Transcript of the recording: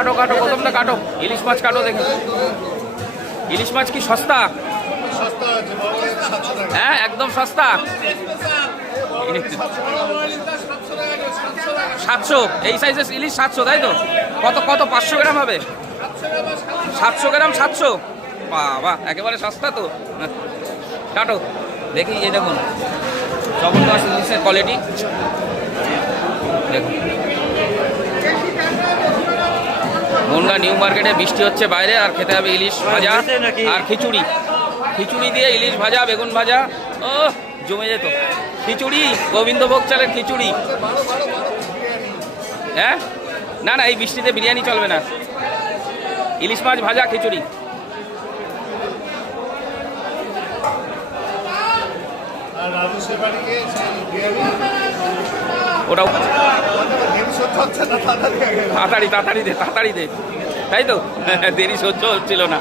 কাটো কাটো প্রথমটা কাটো, ইলিশ মাছ কাটো দেখে। ইলিশ মাছ কি সস্তা? হ্যাঁ একদম সস্তা। 700 এই সাইজের ইলিশ 700 তাই তো? কত কত 500 গ্রাম হবে? 700 গ্রাম 700, বাবা একেবারে সস্তা তো। কাটো দেখি, এই দেখুন জবরদস্ত ইলিশের কোয়ালিটি দেখুন। বনগাঁ নিউ মার্কেটে বৃষ্টি হচ্ছে বাইরে, আর খেতে হবে ইলিশ ভাজা আর খিচুড়ি। খিচুড়ি দিয়ে ইলিশ ভাজা, বেগুন ভাজা, ও জমে যেত। খিচুড়ি, গোবিন্দভোগ চালের খিচুড়ি। হ্যাঁ না না, এই বৃষ্টিতে বিরিয়ানি চলবে না। ইলিশ মাছ ভাজা, খিচুড়ি। ওটাও তাড়াতাড়ি তাড়াতাড়ি দে, তাড়াতাড়ি দে, তাই তো? দেরি সহ্য হচ্ছিল না।